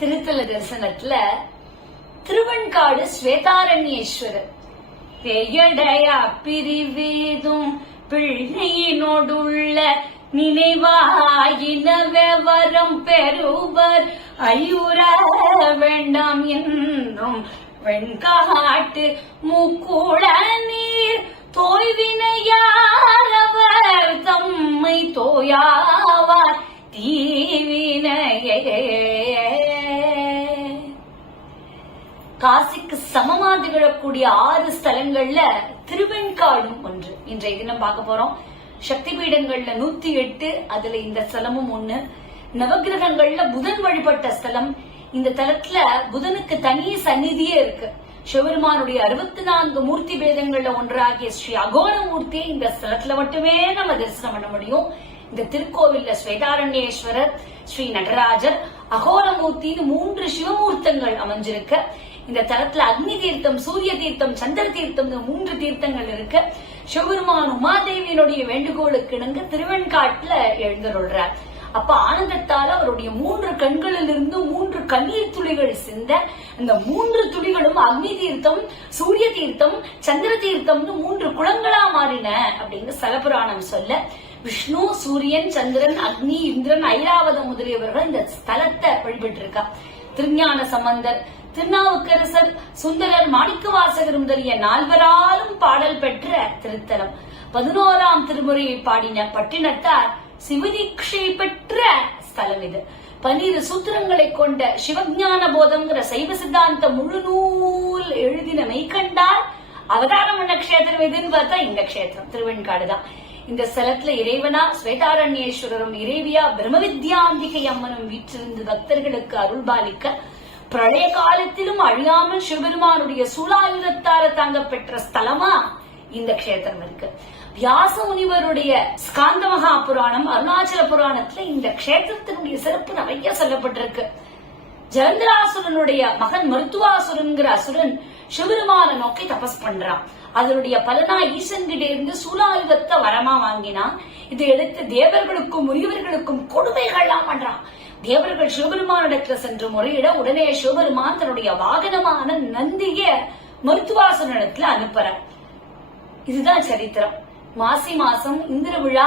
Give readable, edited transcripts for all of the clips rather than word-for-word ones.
திருத்தல தரிசனத்துல திருவெண்காடு ஸ்வேதாரண்யேஸ்வரர் பெயடையா பிரிவேதும் பிள்ளையினோடுள்ள நினைவாயினவே வரம் பெறுவர் ஐயுற வேண்டாம் என்றும் வெண்காட்டு முக்குள நீர் தோய்வினையாரவர் தம்மை தோயாவார் தீவினையே. காசிக்கு சமமா திகழக்கூடிய 6 ஸ்தலங்கள்ல திருவெண்காடும் ஒன்று. இன்றைய தினம் பார்க்க போறோம். சக்தி பீடங்கள்ல 108, அதுல இந்த ஸ்தலமும் ஒண்ணு. நவகிரகங்கள்ல புதன் வழிபட்ட ஸ்தலம். இந்த தலத்துல புதனுக்கு தனி சந்நிதியே இருக்கு. சிவபெருமானுடைய 64 மூர்த்தி பேதங்கள்ல ஒன்றாகிய ஸ்ரீ அகோரமூர்த்தியை இந்த ஸ்தலத்துல மட்டுமே நம்ம தரிசனம் பண்ண முடியும். இந்த திருக்கோவில்ல ஸ்வேதாரண்யேஸ்வரர், ஸ்ரீ நடராஜர், அகோரமூர்த்தின்னு 3 சிவமூர்த்தங்கள் அமைஞ்சிருக்க. இந்த தலத்துல அக்னி தீர்த்தம், சூரிய தீர்த்தம், சந்திர தீர்த்தம் 3 தீர்த்தங்கள் இருக்கு. சிவபெருமான் உமாதேவியினுடைய வேண்டுகோளுக்கு இணங்க திருவெண்காட்டுல எழுந்தருள்றார். அப்ப ஆனந்தத்தால அவருடைய 3 கண்களிலிருந்து 3 கண்ணீர் துளிகள் சிந்த அந்த 3 துளிகளும் அக்னி தீர்த்தம், சூரிய தீர்த்தம், சந்திர தீர்த்தம்னு 3 குளங்களா மாறின அப்படின்னு ஸ்தலபுராணம் சொல்ல, விஷ்ணு, சூரியன், சந்திரன், அக்னி, இந்திரன், ஐராவத முதலியவர்கள் இந்த ஸ்தலத்தை வழிபட்டு இருக்கா. திருஞான சம்பந்தர், திருநாவுக்கரசர், சுந்தரர், மாணிக்கவாசகர் முதலிய 4வராலும் பாடல் பெற்ற திருத்தலம். 11ஆம் திருமுறையை பாடின பட்டினத்தார் சிவதீட்சை பெற்ற ஸ்தலம் இது. 12 சூத்திரங்களை கொண்ட சிவஞான போதம்ங்கிற சைவ சித்தாந்த முழு நூல் எழுதின மெய்கண்டார் அவதாரம் பண்ண கஷேத்திரம் எதுன்னு பார்த்தா இந்த கஷேத்திரம் திருவெண்காடுதான். இந்த ஸ்தலத்துல இறைவனா ஸ்வேதாரண்யேஸ்வரரும் இறைவியா பிரம்மவித்யாம்பிகை அம்மனும் வீற்றிருந்து பக்தர்களுக்கு அருள்பாலிக்க பிரளய காலத்திலும் அழியாமல் சிவபெருமானுடைய சூலாயுதத்தால தாங்க பெற்ற ஸ்தலமா இந்த கஷேத்திரம் இருக்கு. வியாச முனிவருடைய ஸ்காந்த மகா புராணம், அருணாச்சல புராணத்துல இந்த கஷேத்திரத்தினுடைய சிறப்பு நிறைய சொல்லப்பட்டிருக்கு. ஜலந்தராசுரனுடைய மகன் மருத்துவாசுரன்கிற அசுரன் சிவபெருமான நோக்கி தபஸ் பண்றான். அதனுடைய பலனா ஈசன் கிட்ட இருந்து சூலாயுதத்தை வரமா வாங்கினான். இதை எடுத்து தேவர்களுக்கும் முனிவர்களுக்கும் கொடுமைகள்லாம் பண்றான். தேவர்கள் சிவபெருமானிடத்துல சென்று முறையிட உடனே சிவபெருமான் தன்னுடைய வாகனமான நந்திய மருத்துவாசுரனிடத்துல அனுப்புறார். இதுதான் சரித்திரம். மாசி மாசம் இந்திர விழா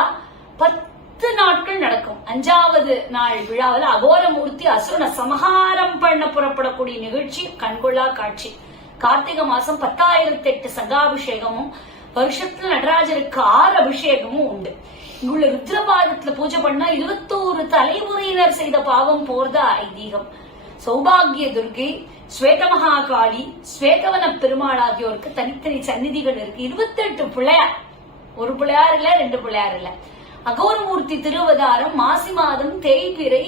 10 நாட்கள் நடக்கும். 5வது நாள் விழாவில் அகோரமூர்த்தி அசுரனை சமஹாரம் பண்ண புறப்படக்கூடிய நிகழ்ச்சி கண்கொள்ளா காட்சி. கார்த்திகை மாசம் 10,008 சங்காபிஷேகமும், வருஷத்துல நடராஜருக்கு 6 அபிஷேகமும் உண்டு. இங்குள்ள ருத்ரபாதத்துல பூஜை பண்ணா 21 தலைமுறையினர் செய்த பாவம் போர்தா ஐதீகம். சௌபாகிய துர்கை, ஸ்வேத மகாகாளி, ஸ்வேதவன பெருமாள் ஆகியோருக்கு தனித்தனி சந்நிதிகள் இருக்கு. 28 பிள்ளையார், ஒரு பிள்ளையார் இல்ல, 2 பிள்ளையார் இல்ல. அகோரமூர்த்தி திருவதாரம் மாசி மாதம் தேய்பிறை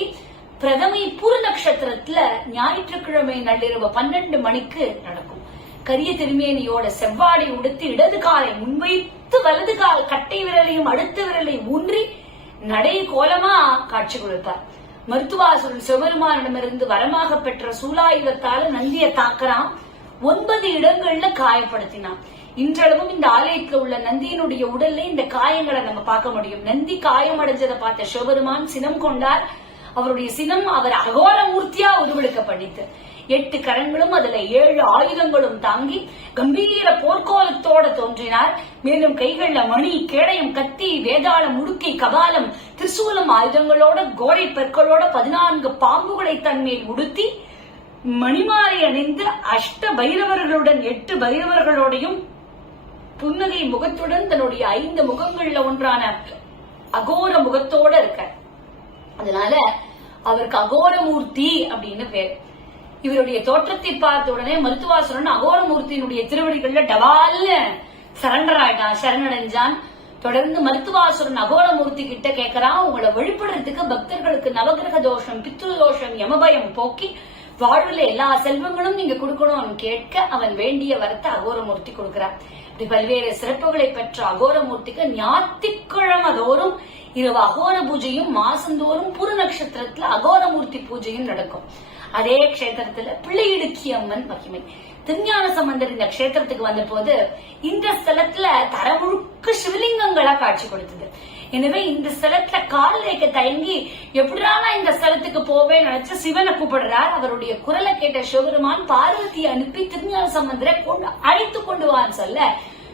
பிரதமை பூர நட்சத்திரத்துல ஞாயிற்றுக்கிழமை நள்ளிரவு 12 மணிக்கு நடக்கும். கரிய திருமேனியோட செவ்வாடை உடுத்தி இடது காலை முன்வைத்து வலது கால் கட்டை விரலையும் அடுத்த விரலை ஊன்றி நடை கோலமா காட்சி கொடுத்தார். மருத்துவாசுரன் சிவபெருமானிடமிருந்து வரமாக பெற்ற சூலாயுதத்தால நந்திய தாக்கறான். 9 இடங்கள்ல காயப்படுத்தினான். இன்றளவும் இந்த ஆலயத்துல உள்ள நந்தியினுடைய உடல்ல இந்த காயங்களை நம்ம பார்க்க முடியும். நந்தி காயம் அடைஞ்சதை பார்த்த சிவபெருமான் சினம் கொண்டார். அவருடைய சினம் அவர் அகோரமூர்த்தியா உருவெடுக்க பண்ணித்து. 8 கரங்களும் அதுல 7 ஆயுதங்களும் தாங்கி கம்பீர போர்க்கோலத்தோட தோன்றினார். மேலும் கைகள்ல மணி, கேடயம், கத்தி, வேதாளம், முடுக்கை, கபாலம், திரிசூலம் ஆயுதங்களோட கோடை பற்களோட 14 பாம்புகளை தன்மேல் உடுத்தி மணிமாலை அணிந்து அஷ்ட பைரவர்களுடன் 8 பைரவர்களோடையும் புன்னகை முகத்துடன் தன்னுடைய 5 முகங்கள்ல ஒன்றான அகோர முகத்தோட இருக்க. அதனால அவருக்கு அகோரமூர்த்தி அப்படின்னு பேர். இவருடைய தோற்றத்தை பார்த்த உடனே மருத்துவாசுரன் அகோரமூர்த்தியினுடைய திருவடிகள்ல டபால்னு சரண்டர் ஆயிட்டான், சரணடைஞ்சான். தொடர்ந்து மருத்துவாசுரன் அகோரமூர்த்தி கிட்ட கேட்கறான், உங்களை வழிபடுறதுக்கு பக்தர்களுக்கு நவகிரக தோஷம், பித்ரு தோஷம், யமபயம் போக்கி வாழ்வுல எல்லா செல்வங்களும் நீங்க கொடுக்கணும்னு கேட்க அவன் வேண்டிய வரத்தை அகோரமூர்த்தி கொடுக்கிறார். இப்படி பல்வேறு சிறப்புகளை பெற்ற அகோரமூர்த்திக்கு ஞாயிற்றுக்கிழமை தோறும் இரவு அகோர பூஜையும், மாசந்தோறும் பூர நட்சத்திரத்துல அகோரமூர்த்தி பூஜையும் நடக்கும். அதே கஷேத்திரத்துல பிள்ளையிடுக்கி அம்மன் மகிமை. திருஞான சம்பந்தர் இந்த கஷேத்திரத்துக்கு வந்த போது இந்த ஸ்தலத்துல தரமுழுக்க சிவலிங்கங்களா காட்சி கொடுத்தது. எனவே இந்த ஸ்தலத்துல கால் வைக்க தயங்கி எப்படிடா நான் இந்த ஸ்தலத்துக்கு போவேன் நினைச்சு சிவனை கூப்பிடுறார். அவருடைய குரலை கேட்ட சிவபெருமான் பார்வதியை அனுப்பி திருஞான சம்பந்தரை அழைத்து கொண்டு வான்னு சொல்ல,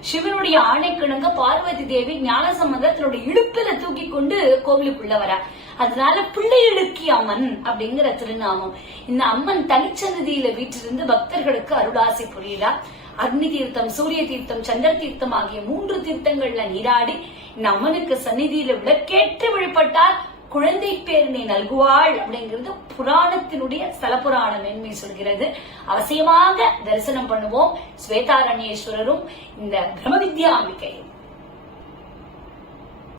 சிவனுடைய ஆணைக்கிணங்க பார்வதி தேவி ஞான சம்பந்தர் தன்னுடைய இடுப்பில தூக்கி கொண்டு கோவிலுக்குள்ள வரா. அதனால பிள்ளை இடுக்கி அம்மன் அப்படிங்கிற திருநாமம். இந்த அம்மன் தனிச்சன்னதியில வீற்றிருந்து பக்தர்களுக்கு அருளாசி புரிகிறார். அக்னி தீர்த்தம், சூரிய தீர்த்தம், சந்திர தீர்த்தம் ஆகிய 3 தீர்த்தங்கள்ல நீராடி இந்த அம்மனுக்கு சந்நிதியில விளக்கேற்றி வழிபட்டால் குழந்தை பேரினை நல்குவாள் அப்படிங்கிறது புராணத்தினுடைய ஸ்தல புராண மேன்மை சொல்கிறது. அவசியமாக தரிசனம் பண்ணுவோம் ஸ்வேதாரண்யேஸ்வரரும் இந்த பிரம்ம வித்யா அம்பிகையும்.